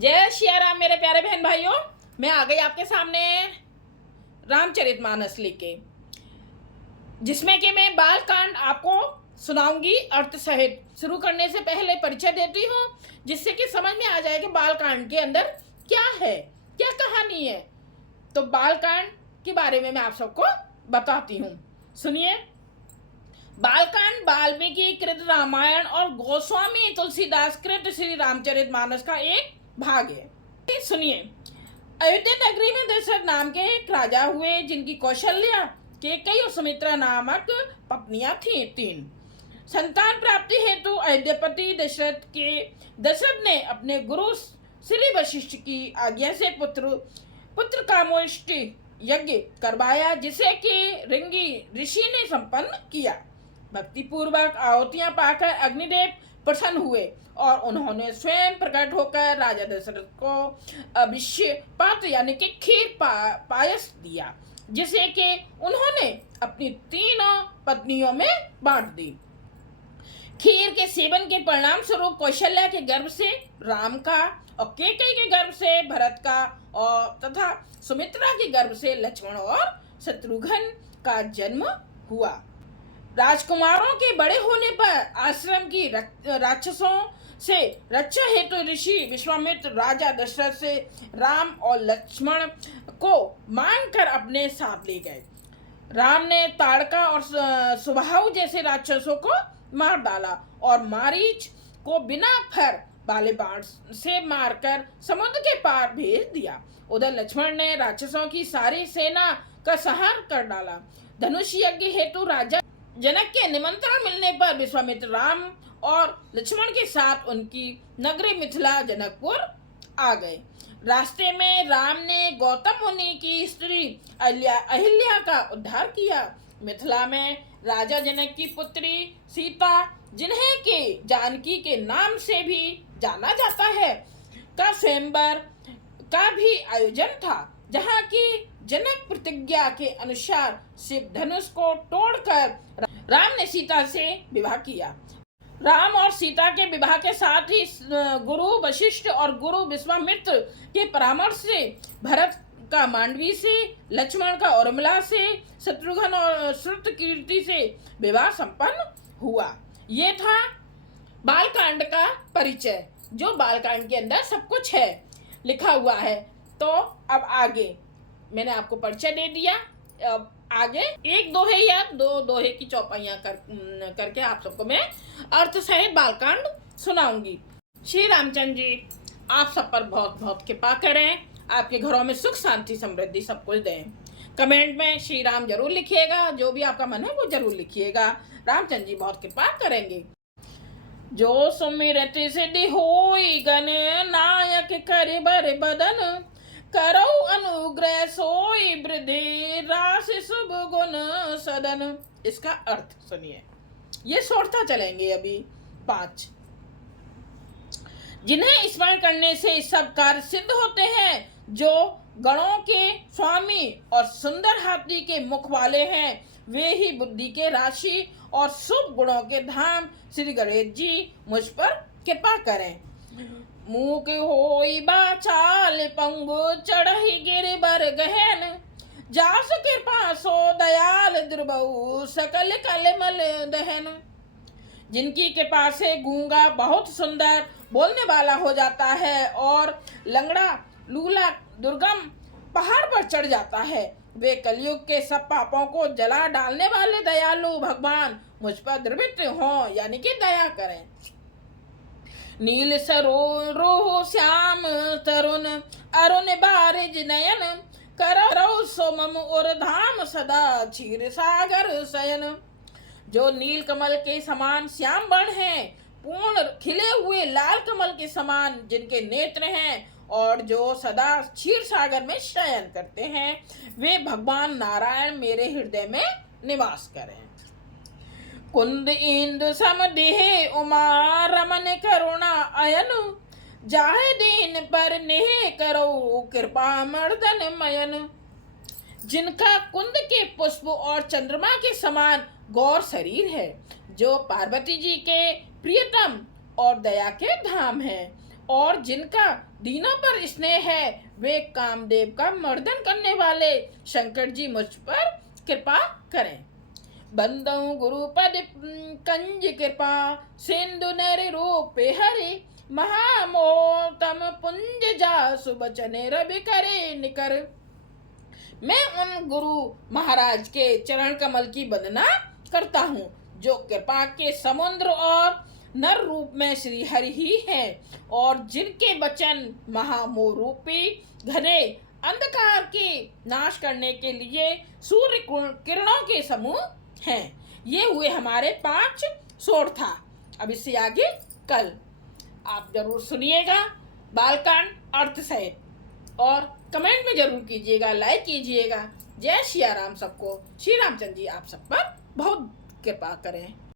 जय श्री राम मेरे प्यारे बहन भाइयों। मैं आ गई आपके सामने रामचरितमानस लेके, जिसमें कि मैं बाल कांड आपको सुनाऊंगी अर्थ सहित। शुरू करने से पहले परिचय देती हूँ, जिससे कि समझ में आ जाए कि बाल कांड के अंदर क्या है, क्या कहानी है। तो बाल कांड के बारे में मैं आप सबको बताती हूँ, सुनिए। बालकांड वाल्मीकि कृत रामायण और गोस्वामी तुलसीदास कृत श्री रामचरितमानस का एक भाग है। सुनिए। अयोध्या नगरी में दशरथ नाम के एक राजा हुए, जिनकी कौशल्या के कई और सुमित्रा नामक पत्नियां थीं। 3 संतान प्राप्ति हेतु अयोध्यापति दशरथ ने अपने गुरु श्री वशिष्ठ की आज्ञा से पुत्र कामोष्टि यज्ञ करवाया, जिसे कि ऋंगी ऋषि ने संपन्न किया। भक्ति पूर्वक आहुतियां पाकर अग्निदेव प्रसन्न हुए और उन्होंने स्वयं प्रकट होकर राजा दशरथ को अभिष्य पात्र यानी कि खीर पायस दिया, जिसे कि उन्होंने अपनी 3 पत्नियों में बांट दी। खीर के सेवन के परिणाम स्वरूप कौशल्या के गर्भ से राम का और केकई के गर्भ से भरत का और तथा सुमित्रा के गर्भ से लक्ष्मण और शत्रुघ्न का जन्म हुआ। राजकुमारों के बड़े होने पर आश्रम की राक्षसों से रक्षा हेतु ऋषि विश्वामित्र राजा दशरथ से राम और लक्ष्मण को मांगकर अपने साथ ले गए। राम ने ताड़का और सुबाहु जैसे राक्षसों को मार डाला और मारीच को बिना फर वाले बाण से मारकर समुद्र के पार भेज दिया। उधर लक्ष्मण ने राक्षसों की सारी सेना का संहार कर डाला। धनुष यज्ञ हेतु राजा जनक के निमंत्रण मिलने पर विश्वामित्र राम और लक्ष्मण के साथ उनकी नगरी मिथिला जनकपुर आ गए। रास्ते में राम ने गौतम मुनि की स्त्री अहिल्या का उद्धार किया। मिथिला में राजा जनक की पुत्री सीता, जिन्हें के जानकी के नाम से भी जाना जाता है, का स्वयंवर का भी आयोजन था, जहाँ की जनक प्रतिज्ञा के अनुसार शिव धनुष को तोड़कर राम ने सीता से विवाह किया। राम और सीता के विवाह के साथ ही गुरु वशिष्ठ और गुरु विश्वामित्र के परामर्श से भरत का मांडवी से, लक्ष्मण का उर्मिला से, शत्रुघ्न और श्रुतकीर्ति से विवाह संपन्न हुआ। ये था बालकांड का परिचय, जो बालकांड के अंदर सब कुछ है, लिखा हुआ है। तो अब आगे मैंने आपको परिचय दे दिया। अब आगे 1 दोहे या 2 दोहे की चौपाइयां करके आप सबको मैं अर्थ सहित बालकांड सुनाऊंगी। श्री रामचंद्र जी आप सब पर बहुत बहुत कृपा करें, आपके घरों में सुख शांति समृद्धि सब कुछ दें। कमेंट में श्री राम जरूर लिखिएगा, जो भी आपका मन है वो जरूर लिखिएगा। रामचंद्र जी बहुत कृपा करेंगे। जो सुमिरत सिद्धि होई गण नायक कर बर बदन, करो अनुग्रह सोई वृद्धि राशि शुभ गुण सदन। इसका अर्थ सुनिए, ये सोचता चलेंगे अभी 5। जिन्हें स्मरण करने से सब कार्य सिद्ध होते हैं, जो गणों के स्वामी और सुंदर हाथी के मुख वाले हैं, वे ही बुद्धि के राशि और शुभ गुणों के धाम श्री गणेश जी मुझ पर कृपा करें। मूक होई बाचाल पंगु चढ़ी गिर बर गहन, जास कृपा सो दयाल दुर्बहु सकल कलमल दहन। जिनकी कृपा से गूंगा बहुत सुंदर बोलने वाला हो जाता है और लंगड़ा लूला दुर्गम पहाड़ पर चढ़ जाता है, वे कलयुग के सब पापों को जला डालने वाले दयालु भगवान मुझ पर द्रवित हों, यानी कि दया करें। नील सरोह श्याम तरुण अरुण बारिज नयन, करो सोमम और धाम सदा क्षीर सागर शयन। जो नील कमल के समान श्याम वर्ण हैं, पूर्ण खिले हुए लाल कमल के समान जिनके नेत्र हैं, और जो सदा क्षीर सागर में शयन करते हैं, वे भगवान नारायण मेरे हृदय में निवास करें। कुंद इंदु समदेह उमा रमन करुणा अयन, जाहे दीन पर नेह करो कृपा मर्दन मयन। जिनका कुंद के पुष्प और चंद्रमा के समान गौर शरीर है, जो पार्वती जी के प्रियतम और दया के धाम है, और जिनका दीनों पर स्नेह है, वे कामदेव का मर्दन करने वाले, शंकर जी मुझ पर कृपा करें। बंदऊ गुरुपद कंज कृपा, सिंधु नर रूप हरि, महामोतम पुंज जासु बचने रवि करे निकर। मैं उन गुरु महाराज के चरण कमल की वंदना करता हूँ जो कृपा के समुद्र और नर रूप में श्री हरि ही हैं और जिनके वचन महामोह रूपी घने अंधकार के नाश करने के लिए सूर्य किरणों के समूह हैं। ये हुए हमारे 5 सोर था। अब इससे आगे कल आप जरूर सुनिएगा बालकांड अर्थ सहित और कमेंट में जरूर कीजिएगा, लाइक कीजिएगा। जय सिया राम। सबको श्री रामचंद्र जी आप सब पर बहुत कृपा करें।